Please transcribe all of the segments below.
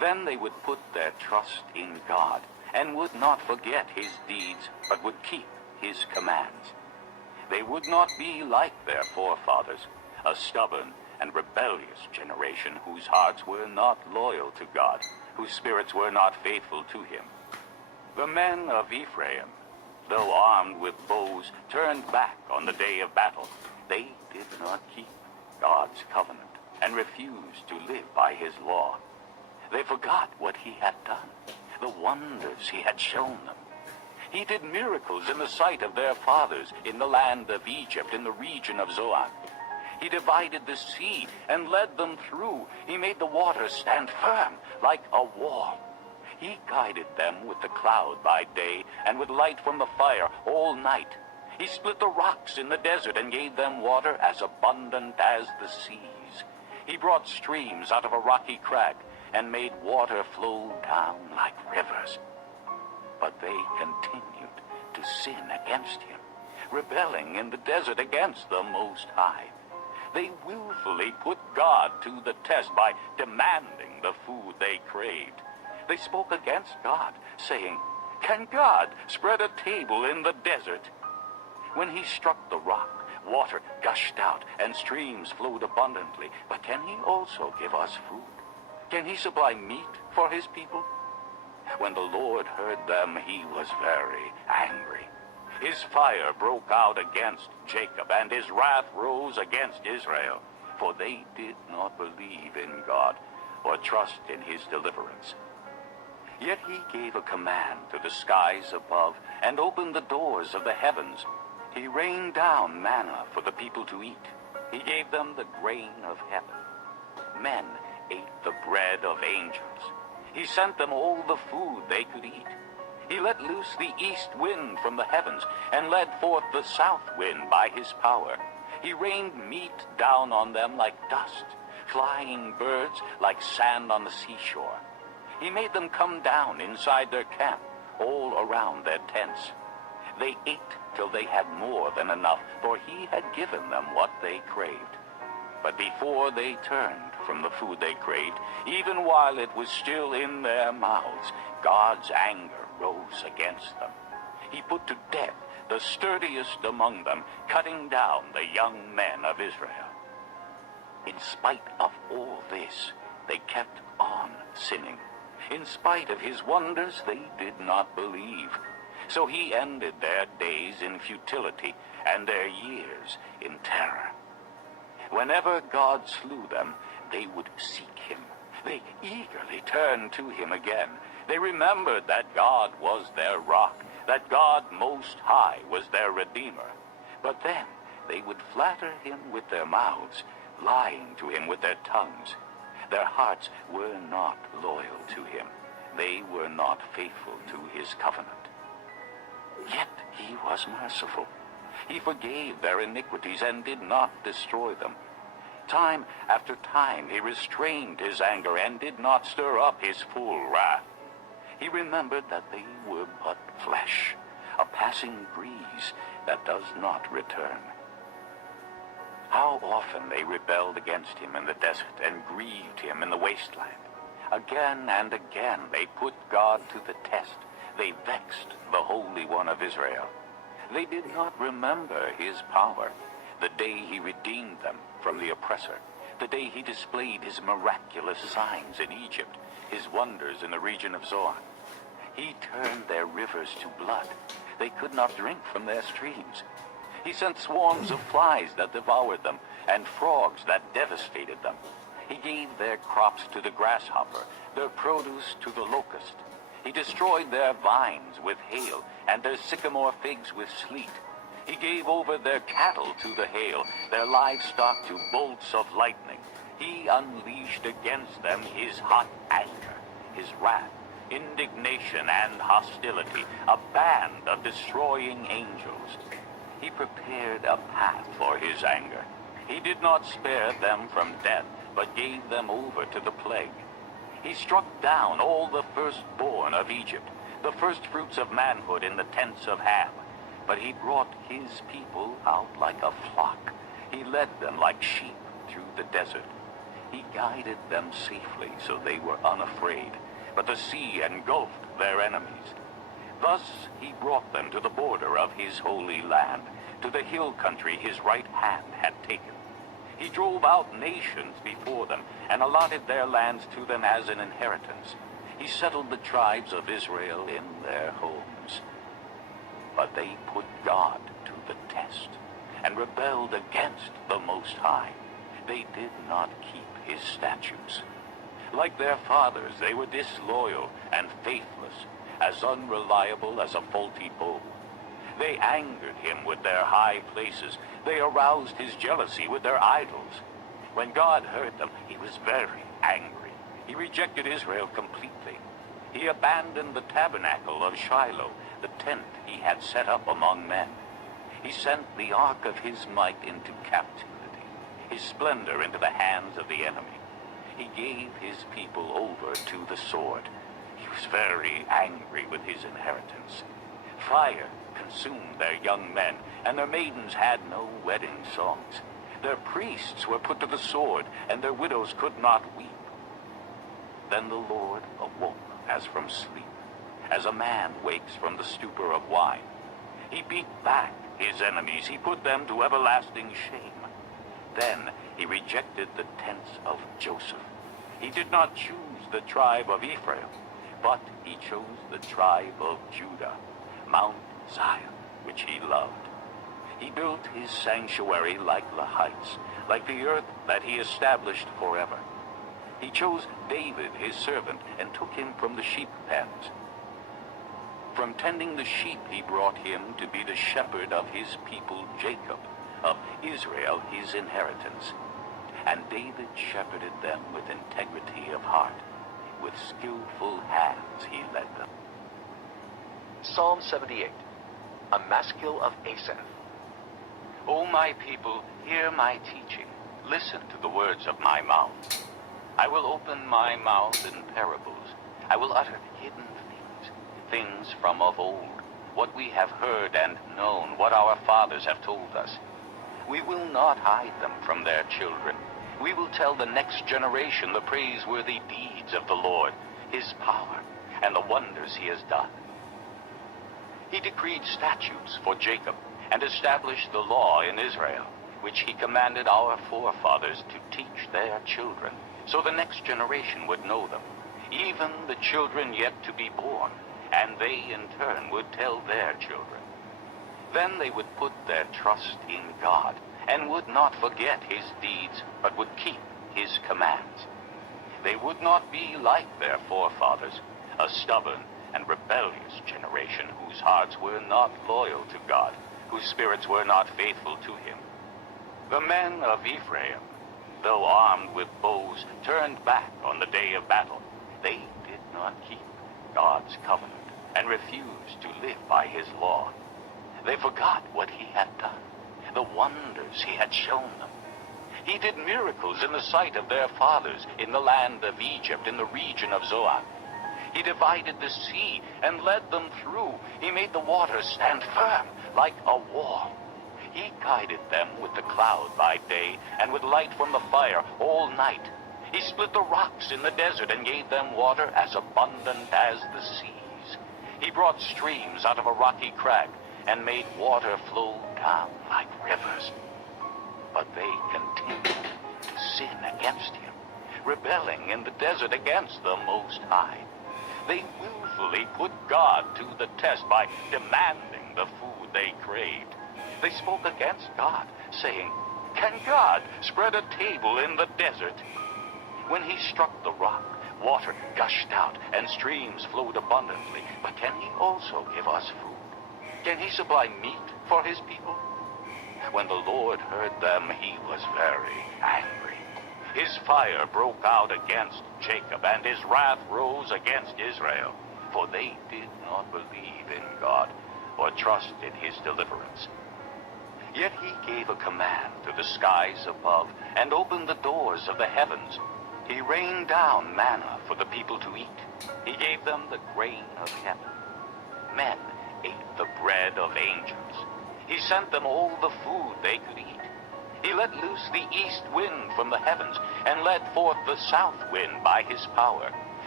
Then they would put their trust in God and would not forget his deeds, but would keep his commands. They would not be like their forefathers, a stubborn and rebellious generation whose hearts were not loyal to God, whose spirits were not faithful to him. The men of Ephraim, though armed with bows, turned back on the day of battle. They did not keep God's covenant and refused to live by his law. They forgot what he had done, the wonders he had shown them. He did miracles in the sight of their fathers in the land of Egypt, in the region of Zoan. He divided the sea and led them through. He made the waters stand firm like a wall. He guided them with the cloud by day and with light from the fire all night. He split the rocks in the desert and gave them water as abundant as the seas. He brought streams out of a rocky crag and made water flow down like rivers. But they continued to sin against him, rebelling in the desert against the Most High. They willfully put God to the test by demanding the food they craved. They spoke against God, saying, "Can God spread a table in the desert?" When he struck the rock, water gushed out and streams flowed abundantly. But can he also give us food? Can he supply meat for his people? When the Lord heard them, he was very angry. His fire broke out against Jacob, and his wrath rose against Israel, for they did not believe in God or trust in his deliverance. Yet he gave a command to the skies above and opened the doors of the heavens. He rained down manna for the people to eat. He gave them the grain of heaven. Men ate the bread of angels. He sent them all the food they could eat. He let loose the east wind from the heavens and led forth the south wind by his power. He rained meat down on them like dust, flying birds like sand on the seashore. He made them come down inside their camp, all around their tents. They ate till they had more than enough, for he had given them what they craved. But before they turned from the food they craved, even while it was still in their mouths, God's anger rose against them. He put to death the sturdiest among them, cutting down the young men of Israel. In spite of all this, they kept on sinning. In spite of his wonders, they did not believe. So he ended their days in futility and their years in terror. Whenever God slew them, they would seek him. They eagerly turned to him again. They remembered that God was their rock, that God Most High was their Redeemer. But then they would flatter him with their mouths, lying to him with their tongues. Their hearts were not loyal to him. They were not faithful to his covenant. Yet he was merciful. He forgave their iniquities and did not destroy them. Time after time he restrained his anger and did not stir up his full wrath. He remembered that they were but flesh, a passing breeze that does not return. How often they rebelled against him in the desert and grieved him in the wasteland. Again and again they put God to the test. They vexed the Holy One of Israel. They did not remember his power, the day he redeemed them from the oppressor, the day he displayed his miraculous signs in Egypt, his wonders in the region of Zoan. He turned their rivers to blood. They could not drink from their streams. He sent swarms of flies that devoured them, and frogs that devastated them. He gave their crops to the grasshopper, their produce to the locust. He destroyed their vines with hail, and their sycamore figs with sleet. He gave over their cattle to the hail, their livestock to bolts of lightning. He unleashed against them his hot anger, his wrath, indignation, and hostility, a band of destroying angels. He prepared a path for his anger. He did not spare them from death, but gave them over to the plague. He struck down all the firstborn of Egypt, the firstfruits of manhood in the tents of Ham. But he brought his people out like a flock. He led them like sheep through the desert. He guided them safely so they were unafraid. but the sea engulfed their enemies. Thus he brought them to the border of his holy land, to the hill country his right hand had taken. He drove out nations before them, and allotted their lands to them as an inheritance. He settled the tribes of Israel in their homes. But they put God to the test, and rebelled against the Most High. They did not keep his statutes. Like their fathers, they were disloyal and faithless, as unreliable as a faulty bow. They angered him with their high places. They aroused his jealousy with their idols. When God heard them, he was very angry. He rejected Israel completely. He abandoned the tabernacle of Shiloh, the tent he had set up among men. He sent the ark of his might into captivity, his splendor into the hands of the enemy. He gave his people over to the sword. He was very angry with his inheritance. Fire consumed their young men, and their maidens had no wedding songs. Their priests were put to the sword, and their widows could not weep. Then the Lord awoke as from sleep, as a man wakes from the stupor of wine. He beat back his enemies. He put them to everlasting shame. Then he rejected the tents of Joseph. He did not choose the tribe of Ephraim, but he chose the tribe of Judah, Mount Zion, which he loved. He built his sanctuary like the heights, like the earth that he established forever. He chose David, his servant, and took him from the sheep pens. From tending the sheep he brought him to be the shepherd of his people Jacob, of Israel his inheritance. And David shepherded them with integrity of heart. With skillful hands he led them. Psalm 78, a maskil of Asaph. O my people, hear my teaching. Listen to the words of my mouth. I will open my mouth in parables. I will utter hidden things from of old, what we have heard and known, what our fathers have told us. We will not hide them from their children. We will tell the next generation the praiseworthy deeds of the Lord, his power, and the wonders he has done. He decreed statutes for Jacob, and established the law in Israel, which he commanded our forefathers to teach their children, so the next generation would know them, even the children yet to be born, and they in turn would tell their children. Then they would put their trust in God, and would not forget his deeds, but would keep his commands. They would not be like their forefathers, a stubborn and rebellious generation whose hearts were not loyal to God, whose spirits were not faithful to him. The men of Ephraim, though armed with bows, turned back on the day of battle. They did not keep God's covenant, and refused to live by his law. They forgot what he had done, the wonders he had shown them. He did miracles in the sight of their fathers in the land of Egypt, in the region of Zoan. He divided the sea and led them through. He made the waters stand firm like a wall. He guided them with the cloud by day and with light from the fire all night. He split the rocks in the desert and gave them water as abundant as the seas. He brought streams out of a rocky crag and made water flow down like rivers. But they continued to sin against him, rebelling in the desert against the Most High. They willfully put God to the test by demanding the food they craved. They spoke against God, saying, "Can God spread a table in the desert?" When he struck the rock, water gushed out and streams flowed abundantly. But can he also give us food? Can he supply meat for his people? When the Lord heard them, he was very angry. His fire broke out against Jacob, and his wrath rose against Israel, for they did not believe in God or trust in his deliverance. Yet he gave a command to the skies above and opened the doors of the heavens. He rained down manna for the people to eat. He gave them the grain of heaven. Men ate the bread of angels. He sent them all the food they could eat. He let loose the east wind from the heavens and led forth the south wind by his power.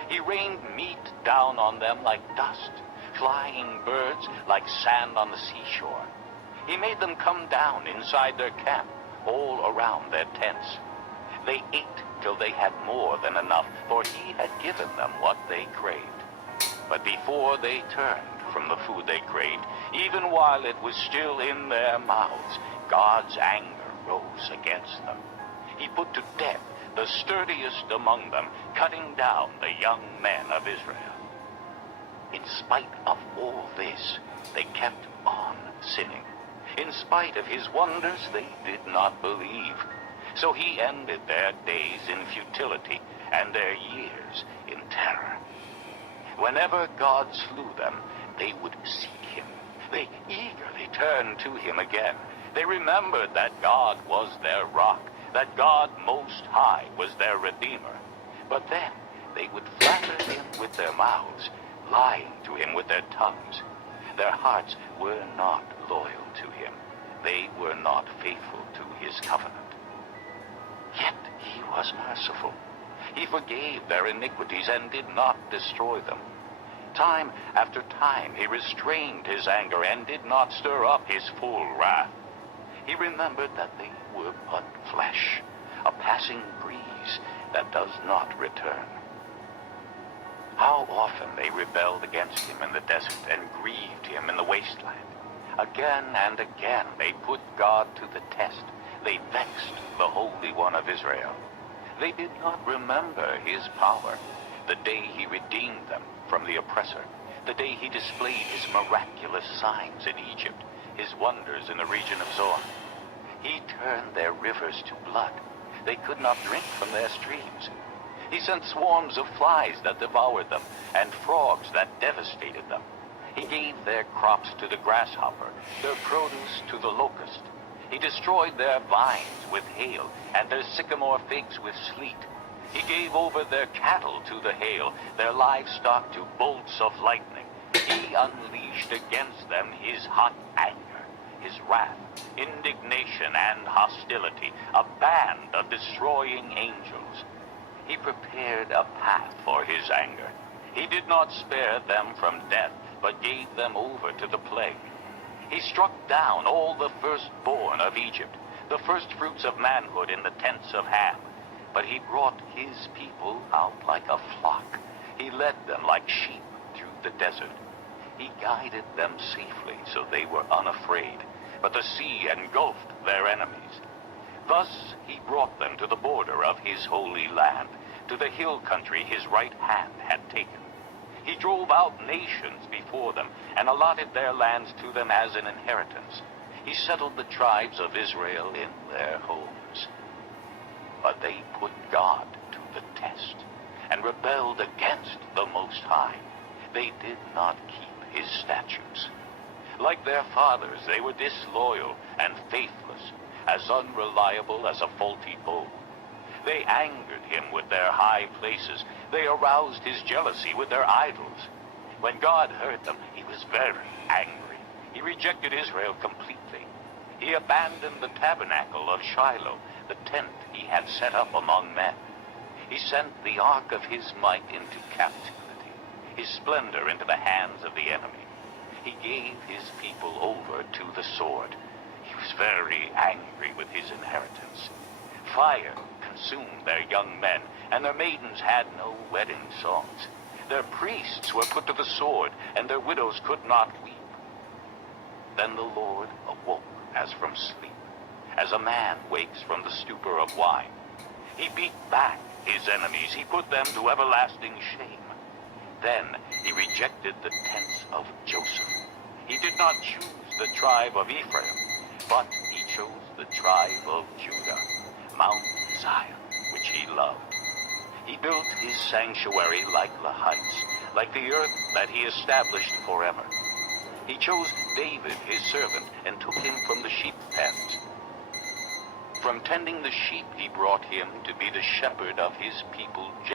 He rained meat down on them like dust, flying birds like sand on the seashore. He made them come down inside their camp, all around their tents. They ate till they had more than enough, for he had given them what they craved. But before they turned from the food they craved, even while it was still in their mouths, God's anger rose against them. He put to death the sturdiest among them, cutting down the young men of Israel. In spite of all this, they kept on sinning. In spite of his wonders, they did not believe. So he ended their days in futility and their years in terror. Whenever God slew them, they would seek him. They eagerly turned to him again. They remembered that God was their rock, that God Most High was their Redeemer. But then they would flatter him with their mouths, lying to him with their tongues. Their hearts were not loyal to him. They were not faithful to his covenant. Yet he was merciful. He forgave their iniquities and did not destroy them. Time after time he restrained his anger and did not stir up his full wrath. He remembered that they were but flesh, a passing breeze that does not return. How often they rebelled against him in the desert and grieved him in the wasteland. Again and again they put God to the test. They vexed the Holy One of Israel. They did not remember his power, the day he redeemed them from the oppressor, the day he displayed his miraculous signs in Egypt, his wonders in the region of Zoan. He turned their rivers to blood. They could not drink from their streams. He sent swarms of flies that devoured them, and frogs that devastated them. He gave their crops to the grasshopper, their produce to the locust. He destroyed their vines with hail, and their sycamore figs with sleet. He gave over their cattle to the hail, their livestock to bolts of lightning. He unleashed against them his hot anger, his wrath, indignation, and hostility, a band of destroying angels. He prepared a path for his anger. He did not spare them from death, but gave them over to the plague. He struck down all the firstborn of Egypt, the firstfruits of manhood in the tents of Ham. But he brought his people out like a flock. He led them like sheep through the desert. He guided them safely, so they were unafraid. But the sea engulfed their enemies. Thus he brought them to the border of his holy land, to the hill country his right hand had taken. He drove out nations before them and allotted their lands to them as an inheritance. He settled the tribes of Israel in their homes. But they put God to the test and rebelled against the Most High. They did not keep his statutes. Like their fathers, they were disloyal and faithless, as unreliable as a faulty bow. They angered him with their high places. They aroused his jealousy with their idols. When God heard them, he was very angry. He rejected Israel completely. He abandoned the tabernacle of Shiloh, the tent he had set up among men. He sent the ark of his might into captivity, his splendor into the hands of the enemy. He gave his people over to the sword. He was very angry with his inheritance. Fire consumed their young men, and their maidens had no wedding songs. Their priests were put to the sword, and their widows could not weep. Then the Lord awoke as from sleep, as a man wakes from the stupor of wine. He beat back his enemies. He put them to everlasting shame. Then he rejected the tents of Joseph. He did not choose the tribe of Ephraim, but he chose the tribe of Judah, Mount Zion, which he loved. He built his sanctuary like the heights, like the earth that he established forever. He chose David, his servant, and took him from the sheep pens. From tending the sheep, he brought him to be the shepherd of his people